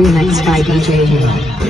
Remixed by DJ Hero.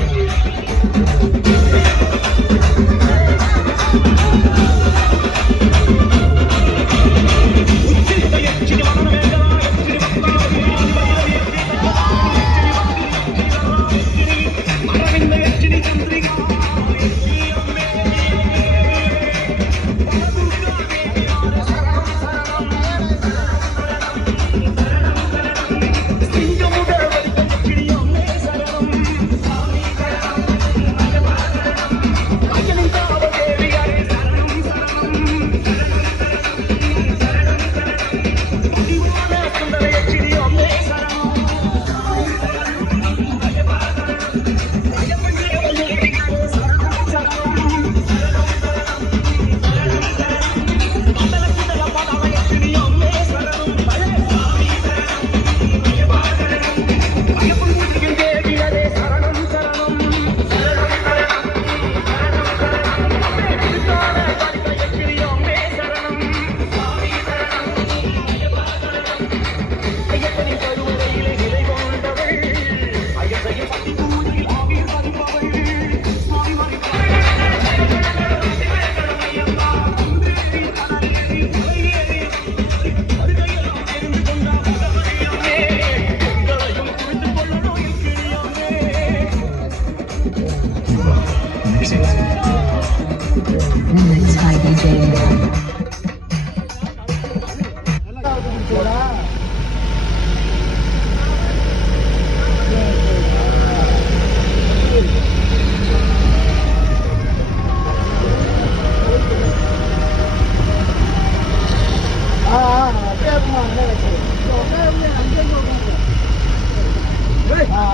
Remixed by DJ Hero.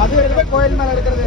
அது கோயில் மேல இருக்கிறது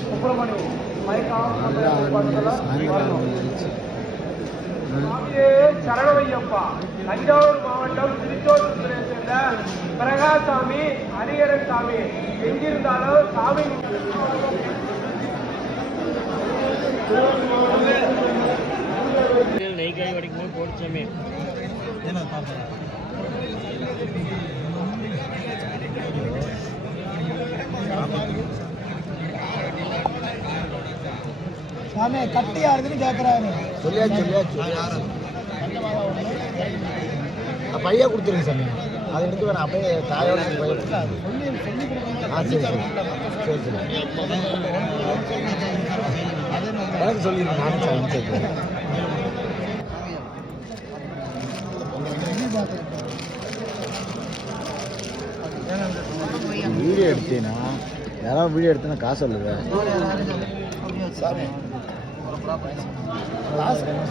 சுப்பிரமணியம் சரணமையப்பா தஞ்சாவூர் மாவட்டம் திருச்சோற்றூரை சேர்ந்த பிரகாசாமி ஹரிஹரன் சாமி எங்கிருந்தாலும் சாமி நெய்காய் வடிக்கும் போடுச்சோமே சாமி கட்டி யாருக்குன்னு கேட்குறாங்க. சொல்லியாச்சு பையா கொடுத்துருங்க சாமி. அதை எடுத்து வேணாம் அப்படியே தாயோட பையா. சரி எனக்கு சொல்லிடுங்க, நானும் சாமி சேர்க்கிறேன். வீடியோ எடுத்தீங்கன்னா யாராவது வீடியோ எடுத்தீங்கன்னா காசு சொல்லுங்க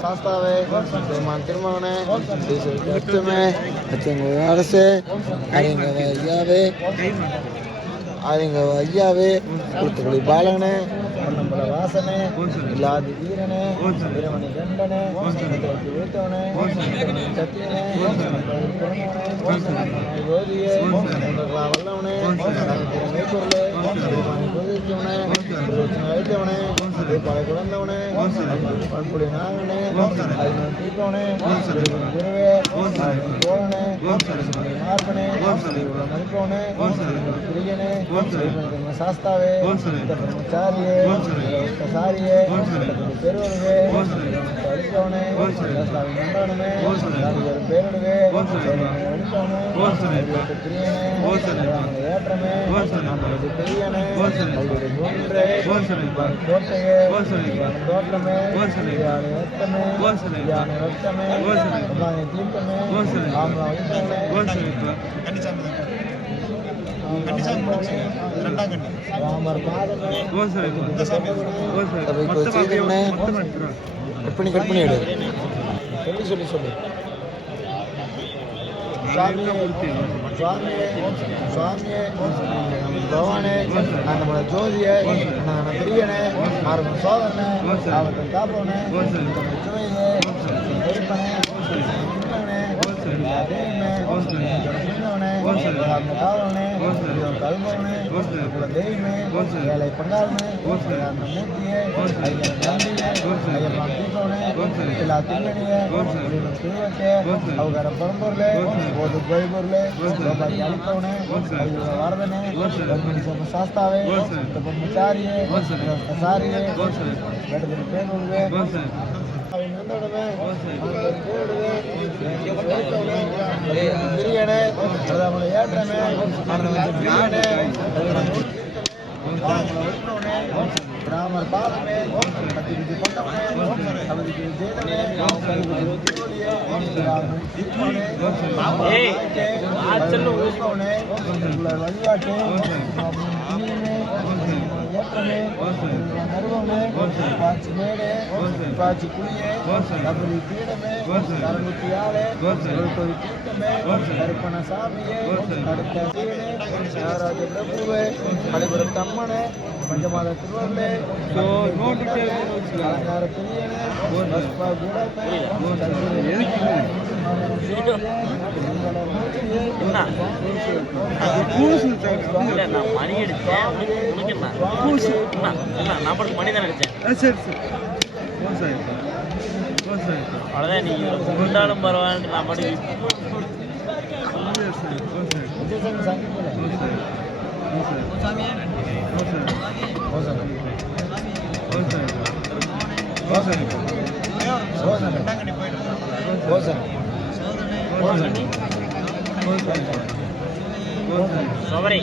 சாஸ்தாவே திருமணே அச்சமே அச்சங்க அரசே அறிங்க ஐயாவே ஐயாவே குளத்துக்குழி பாலனே பொன்னம்பல வாசனே இல்லாதி வீரனே வீரமணி கண்டனே வீட்டவனே சத்தியனே ஜோதியே வல்லவனே மேற்கொள்ளே குதிச்சவனே வைத்தவனே பல குழந்தவனே பண்புடி நாகனே தீர்ப்பவனே குருவே தோழனே மார்பனே மதிப்பவனே பிரியனே சாஸ்தாவே பிரம்மச்சாரியே சாரியே பெருவனுவே அடித்தவனே நண்பனே பேருடுவே அடித்தவனே பிரியனே ஏற்றமே பெரியனே ஒன்றே கோட்டையே தோற்றமே ரத்தமே ரத்தமே தீர்த்தமே ராமர் பாதமே கட் பண்ணி எடு சொல்லி சுவாமியே பவானே நம்மளோட ஜோதியே பிரியனே ஆரம்ப சோதனை அவத்தை காப்பவனே சுவையே பொறுப்பனே கல்பவனே தெய்வமே ஏழை பங்காளனே அந்த மூர்த்தியே எல்லா திருவணியே திருவத்தே அவகார பரம்பொருளே ஒரு கோய்பொருளே அளிப்பவனே வரதனே சாஸ்தாவே பிரம்மச்சாரியே சாரியே பேருவே பிரியனே ஏற்றமே ராமர் பாதமே பத்திரிகை கொண்டவனே அவருக்கு ஜெயதமே வழிபாட்டு ஏற்றமே நறுவமே பாச்சி மேடே பாச்சி குழியே கபடி பீடமே கரங்குத்தி ஆளே தீர்த்தமே கருப்பண சாமியே அடுத்த சீனே நாராஜ பிரபுவே அனைவரும் தம்மனே பஞ்சமாத திருவள்ளே அலங்கார பிரியனே மணி அடிச்சேன் மணி தானே அடிச்சேன் அவ்வளோதான் நீ கொண்டாலும் பரவாயில்ல நான் மணி சவரை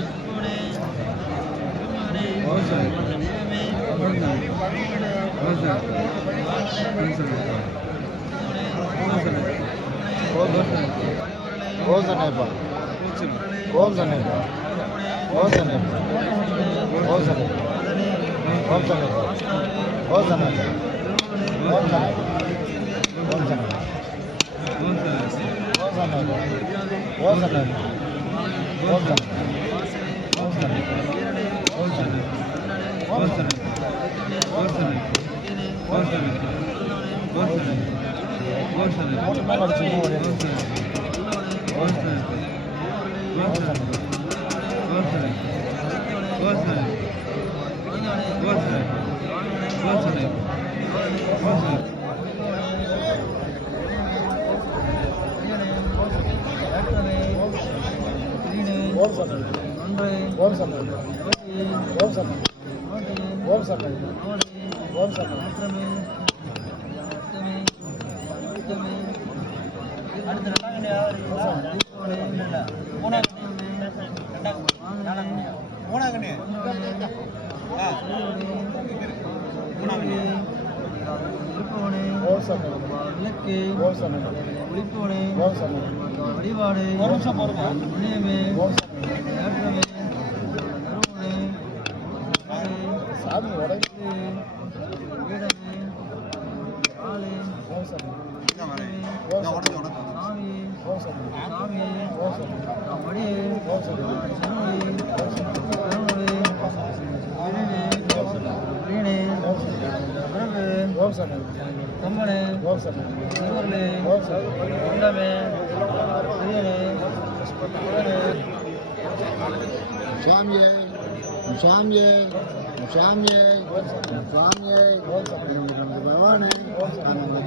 பகவானே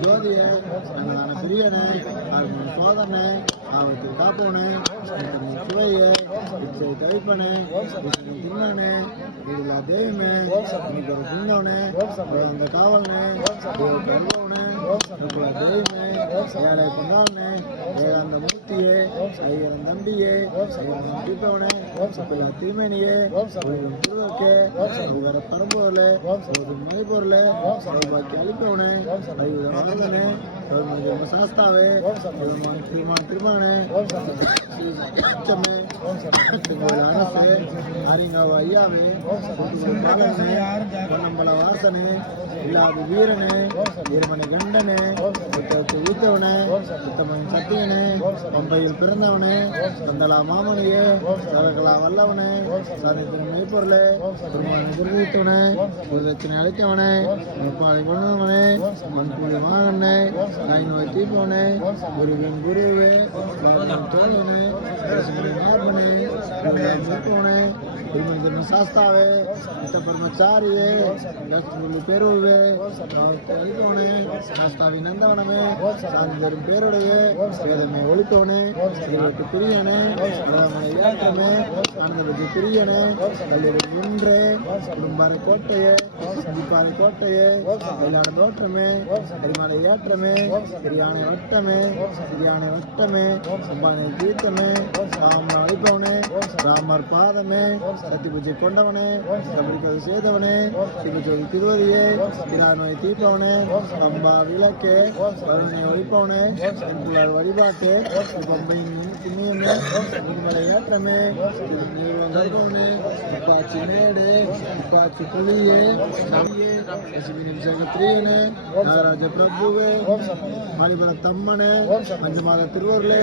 ஜோதியை பிரியனை சோதனை அவருக்கு காப்போனே சுவையை இச்சை தவிப்பனே தின்னனே இதுல தெய்வமே இன்னைக்கு ஒரு தின்னவனே அந்த காவலனே கருவனே தெய்வமே ஏழை கொண்டாடனே ஏழாந்த மூர்த்தியே ஐயன் தம்பியே தீபவனே தீமேனியே திருவக்கே வேற பரம்பொருளே ஒரு மணிப்பொருளே பாக்கி அளிப்பவனே ஐவனே சாஸ்தாவே திருமகனே அரசே அறிங்காவ ஐயாவே பொன்னம்பல வாசனே இல்லாத வீரனே வீரமணி கண்டனே ஊத்தவனே உத்தமன் சத்தியனே பம்பையில் பிறந்தவனே சந்தலா மாமனியே சரகலா வல்லவனே சாதித்தின் மெய்ப்பொருளே திருமணத்தவனே பிரச்சனை அழைத்தவனே நெப்பாளை கொண்டவனே மண்புள்ளி மாகனே தாய் நோய் தீப்பவனே குருவின் குருவே தோழனே மார்பனே நிற்பவனே சாஸ்தாவே பிரம்மச்சாரியே பேருவே சாஸ்தாவி நந்தவனமே சாந்தி தரும் பேருடைய வேதமே ஒழிப்பவனே பிரியனே ஏற்றமே ஆனந்தபதி பிரியனே ஒன்றே குடும்பாறை கோட்டையே சந்திப்பாறை கோட்டையே மயிலாடு தோற்றமே அரிமலை ஏற்றமே பிரியாணை வட்டமே பிரியாணை வட்டமே சம்பானை தீர்த்தமே ராம அழிப்பவனே ராமர் பாதமே சத்தி பூஜை கொண்டவனே சபரிப்பது செய்தவனே சிவஜோதி திருவதியே பிரானோய் தீர்ப்பவனே பம்பா விளக்கே வருணை ஒழிப்பவனே புலர் வழிபாட்டே பம்பையின் புண்ணியமே மலை ஏற்றமே திருவங்கல்பவனே உப்பாச்சி மேடு உப்பாச்சி புலியே ஜெகத்ரியனே நாகராஜ பிரபுவே மாலிபுர தம்மனே பஞ்சமாத திருவருளே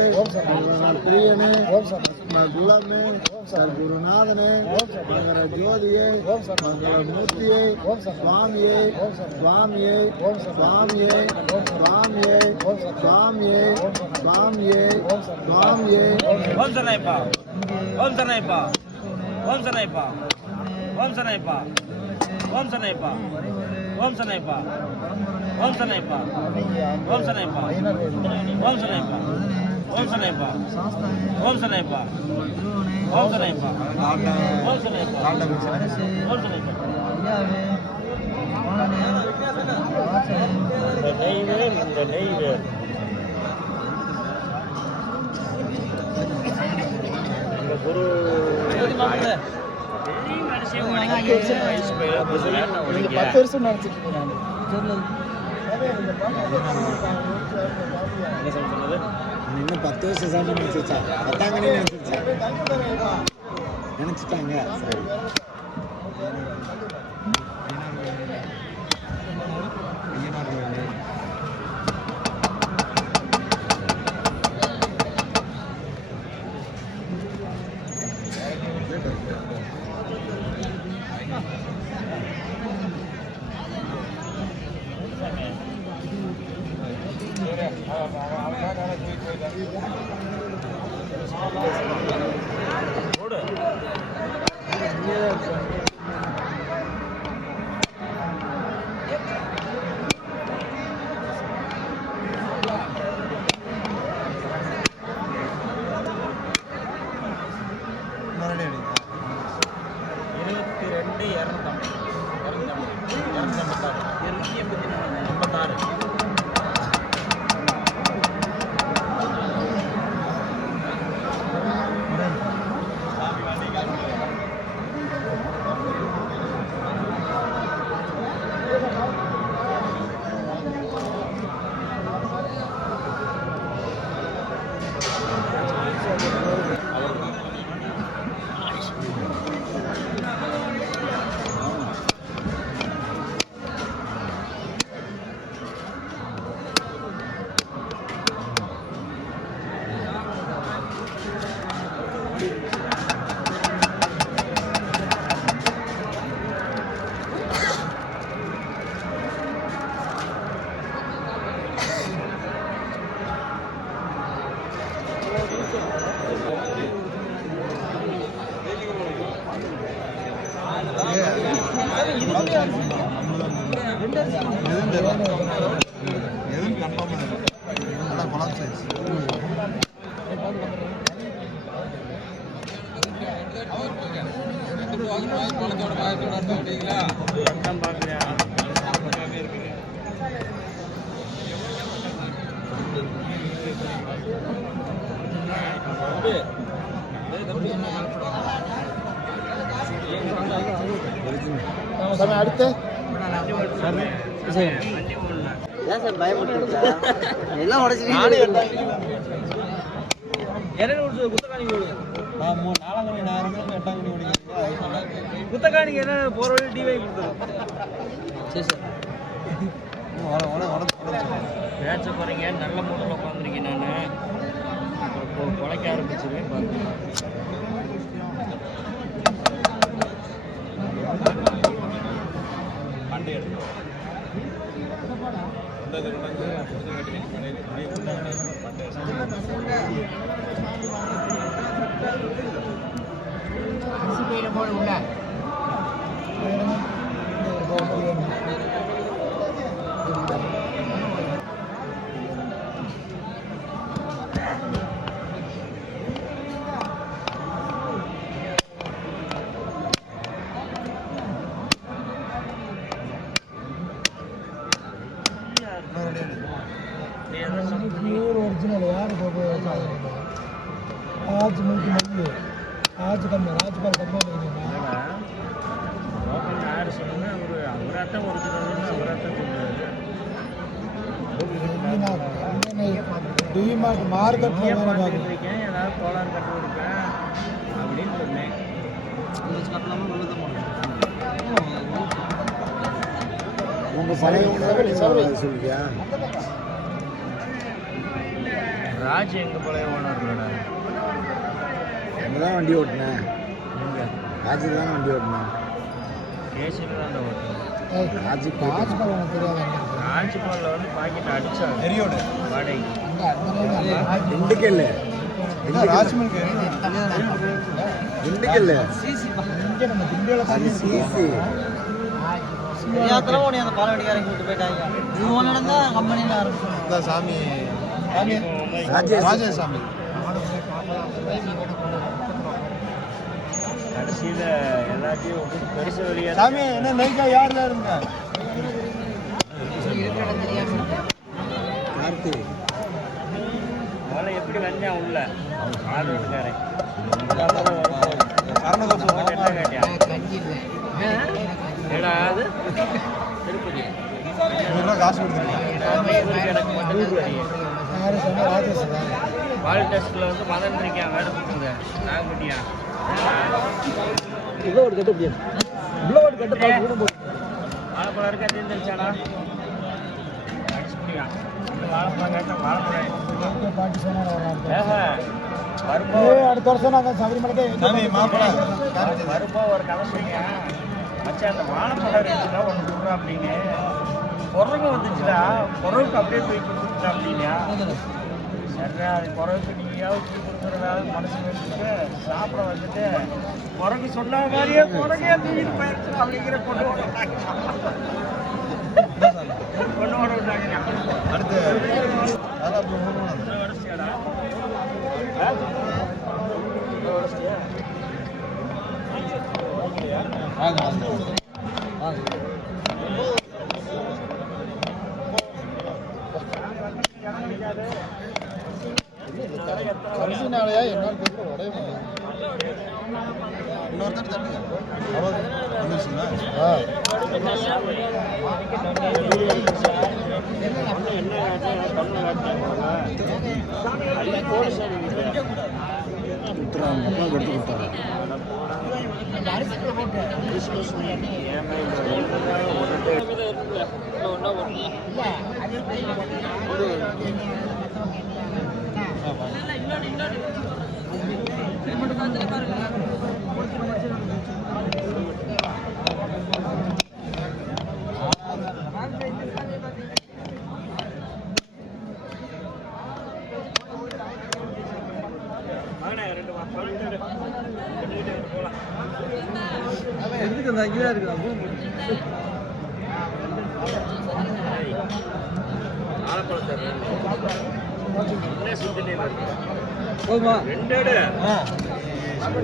பிரியனே குலமே சர்க்குருநாதனே மகர ஜோதியே மங்கள மூர்த்தியே சுவாமியே சுவாமியே சுவாமியே சுவாமியே சுவாமியே சுவாமியே சுவாமியே ஓம் சரணைப்பா ஓம் சரணைப்பா ஓம் சரணைப்பா ஓம் சரணைப்பா ஓம் சரணைப்பா ஓம் சரணைப்பா ஓம் சரணைப்பா ஓம் சரணைப்பா ஓம் சரணைப்பா ஓம் சரணைப்பா ஓம் சரணைப்பா ஓம் சரணைப்பா ஓம் சரணைப்பா ஓம் சரணைப்பா இந்த நெய்வே ஒரு நீங்க 10 வருஷம் நினைச்சிட்டு இருக்கேன் இன்னும் 10 வருஷம் சாப்பிட்டு நினைச்சிருச்சா 10ஆம் கணி நினைச்சிட்டாங்க சரி அடுத்து எல்லாம் குத்தக்காணிக்கு என்ன போற வழி டிவை கொடுத்தது பேச்ச போறீங்க நல்ல மூட்டில் உட்காந்துருக்கேன் நான் அப்புறம் குலைக்க ஆரம்பிச்சிருவேன் பார்த்து உள்ள ओरिजिनल यार आज मुझे नहीं आज कम आज पर कम नहीं யார் சொன்னா ஒரு அவராத்தான் ஒரிஜினல் அவராத்தான் சொல்றாரு டிமார்ட் மார்க்கெட் இருக்கேன் ஏதாவது கோளாறு கட்டு இருக்கேன் அப்படின்னு சொன்னேன் உங்க பழைய சொல்லியா ராஜ் எங்க பழைய ஓனர் தான் வண்டி ஓட்டினேன் ராஜு தான் வண்டி ஓட்டினேன் கேசில் தான் ஓட்டினேன் ராஜ்பால் வந்து பாக்கெட் அடிச்சாங்க எரியோடு வாடகை திண்டுக்கல் ராஜ்மலுக்கு திண்டுக்கல் இங்கே நம்ம திண்டுக்கல்ல சிசி தெரியாதல ஓடி அந்த பாலவடிக்காரங்க விட்டு போயிட்டாங்க இது ஒன்று நடந்தா கம்பெனியில் ஆரம்பிச்சோம் சாமி ராஜேஷ் சாமி கடைசியில் எல்லாத்தையும் பெருசு வழியாக சாமி என்ன நெய்க்கா யாருல இருங்க கார்த்தி மழை எப்படி வீட்டுக்கு வந்தேன் உள்ள ஆர்டர்காரன் என்ன கேட்டியா ஏடா அது திருப்பதி காசு கொடுத்துருக்கேன் எனக்கு மட்டும் தெரியும் வால் டெஸ்ட்டில் வந்து மதன் இருக்கான் வேலை கொடுத்துங்க நாகப்பட்டியா வாழைப்பழம் இருக்கா தெரிஞ்சிருச்சாடா அடிச்சுட்டியா வாழைப்பழம் கேட்டேன் வாழைப்பழம் அடுத்த வருஷம் நாங்கள் சபரிமலைக்கே வரும்போ ஒரு கதை சொல்லிங்க மச்சான் அந்த வாழைப்பழம் இருக்குதா ஒன்று கொடுறா அப்படின்னு குரங்கு வந்துச்சுடா குரங்குக்கு அப்படியே போய் கொடுத்துட்டா அப்படின்னா சரிடா அது குரங்குக்கு நீயாவது கொடுக்குறதாவது மனசு வச்சுட்டு சாப்பிட வந்துட்டு குரங்கு சொன்ன மாதிரியே குரங்கே தூக்கிட்டு போயிடுச்சு அப்படிங்கிற கொண்டு ஓட விட்டாங்க அடுத்து கரிசினாலயா என்னன்னு தெரியல உடைய முடியும் இன்னொருத்தர் தட்டுங்க வந்துருச்சுங்களா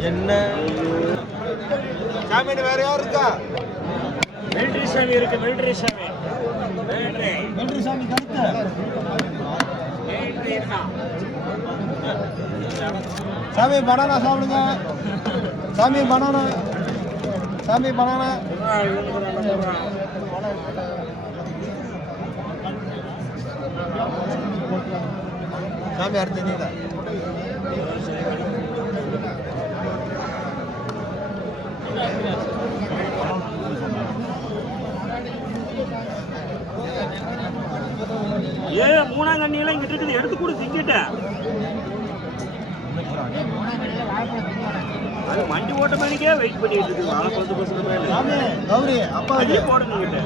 என்ன சாமி வேற யாரு இருக்கா மிலிட்ரி சாமி இருக்கு மிலிட்ரி சாமி மிலிட்ரி சாமி கருத்து சாமி பனானா சாப்பிடுங்க சாமி பனானா சாமி பனானா சாமி அடுத்த நீங்க மூணாம் கண்ணியெல்லாம் இங்கிட்ட இருக்குது எடுத்து கூட திங்கிட்ட அது மண்டி ஓட்ட மணிக்கே வெயிட் பண்ணிட்டு இருக்கு வாழைப்பழத்து பசங்க கௌரி அப்பா போடுங்க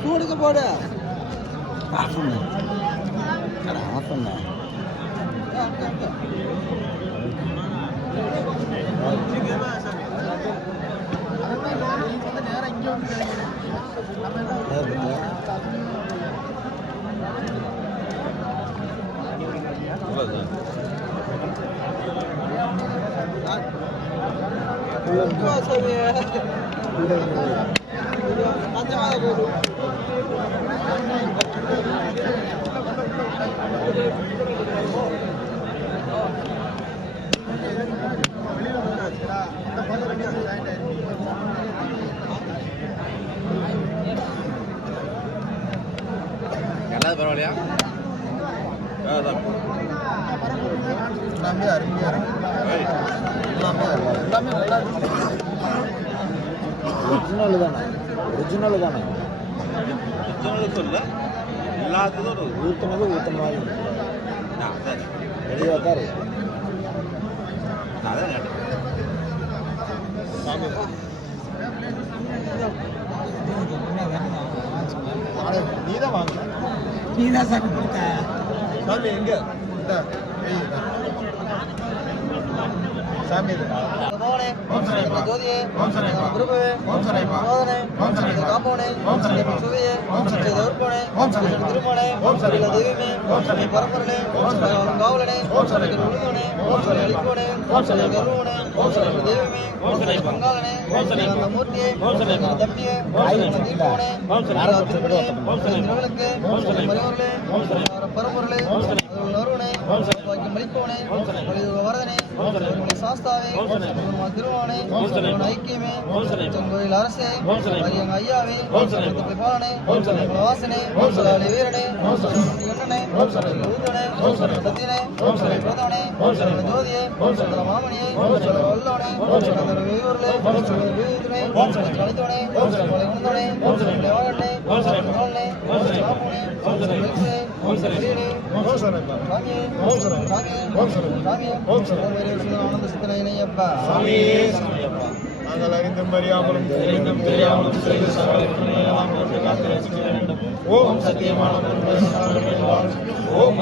சூடுக்கு போடு எல்லாரும் பரவாயில்லையா? எல்லாமே அருமையா எல்லாமே நல்லா இருக்கு. ஒரிஜினல் தானே ஒரிஜினல் தானே ஒரிஜினல் சொல்ல எல்லாத்துக்கும் ஊற்றுனது ஊற்றுன மாதிரி வெளியே தான் இருக்கு. அதான் சாமி நீ தான் வாங்க. நீ தான் சாமி கொடுத்த. சாமி எங்க? இந்தா, ஏய், இந்தா. சாமி இது. ஓம் சரேப்பா. ஜோதியே. ஓம் சரேப்பா. குருவே. ஓம் சரேப்பா. சோதனை. ஓம் சரேப்பா. காப்போனே. ஓம் சரேப்பா. சுவையே. ஓம் சரேப்பா. தவிர்ப்போனே. ஓம் சரேப்பா. திருமணே. ஓம் சரேப்பா. தெய்வமே. ஓம் சரேப்பா. பரம்பொருளே. ஓம் சரேப்பா. காவலனே. ஓம் சரேப்பா. உழுதோனே. ஓம் சரேப்பா. அழிப்போனே. ஓம் சரேப்பா. கருவனே. ஓம் சரேப்பா. தெய்வமே. ஓம் சரேப்பா. பங்காளனே. ஓம் சரேப்பா. மூர்த்தியே. ஓம் சரேப்பா. தம்பியே. ஓம் சரேப்பா. தீபோனே. ஓம் சரேப்பா. திருமணே. ஓம் சரேப்பா. திருவிளக்கு. ஓம் சரேப்பா. மரியோர்களே. ஓம் சரேப்பா. பரம்பொருளே. ஓம் சரேப்பா. வருவனே. ஓம் சரேப்பா. மலிப்போனே. ஓம் சரேப்பா. வரதனே. ஓம் சரேப்பா. சாஸ்தாவே. ஓம் சரேப்பா. திருவானே. ஓம் சரேப்பா. ஐக்கியமே. ஓம் சரேப்பா. கோயில் அரசே. ஓம் சரேப்பா. எங்க ஐயாவே. ஓம் சரேப்பா. பாலனே. ஓம் சரேப்பா. வாசனே. ஓம் சரேப்பா. வீரனே. ஓம் சரேப்பா. எண்ணனே. ஓம் சரேப்பா. ஊதனே. ஓம் சரேப்பா. சத்தியனே. ஓம் சரேப்பா. பிரதவனே. ஓம் சரேப்பா. ஜோதியே. ஓம் சரேப்பா. மாமணியே. ஓம் சரேப்பா. வல்லவனே. ஓம் சரேப்பா. வீரூர்லே. ஓம் சரேப்பா. வீரனே. ஓம் சரேப்பா. கலிதோனே. ஓம் சரேப்பா. உணர்ந்தோனே. ஓம் சரேப்பா. தேவனே. ஓம் சரேப்பா. நாளனே. ஓம் சரேப்பா. காப்புனே. ஓம் சரேப்பா. வெல்சே. ஓம் சரேப்பா. வீரனே. ஓம் சரேப்பா. சாமியே. ஓம் சரேப்பா. சாமியே. ஓம் சரேப்பா. சாமியே. ஓம் சரேப்பா. ஆனந்த சித்தனையனே அப்பா. சாமியே. சாமியப்பா. நாங்கள் அறிந்தும் அறியாமலும் தெரிந்தும் தெரியாமலும் செய்து சகல குற்றங்களையெல்லாம் போட்டு காத்து ரசிக்க வேண்டும். ஓம் சத்தியமான ஓம்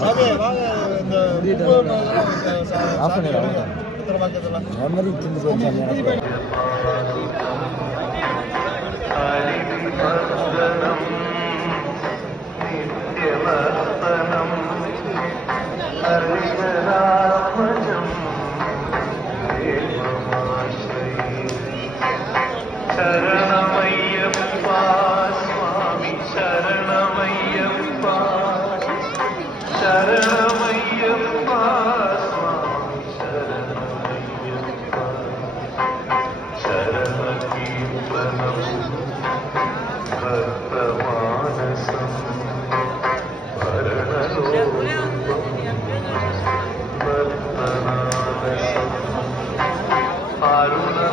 சாமி வாங்க இந்த ஆஃப் பண்ணிடுறாங்க. நித்யமர்ப்பணம் ஹரிஹராத்மஜம் தேவமாஸ்ரயே சரணமையப்பா சுவாமி சரணமையப்பா சரணமையப்பா சுவாமி சரணமையப்பா சரணகீர்த்தனம் வர்த்தமானசம் வர்த்தனானசம் அருணா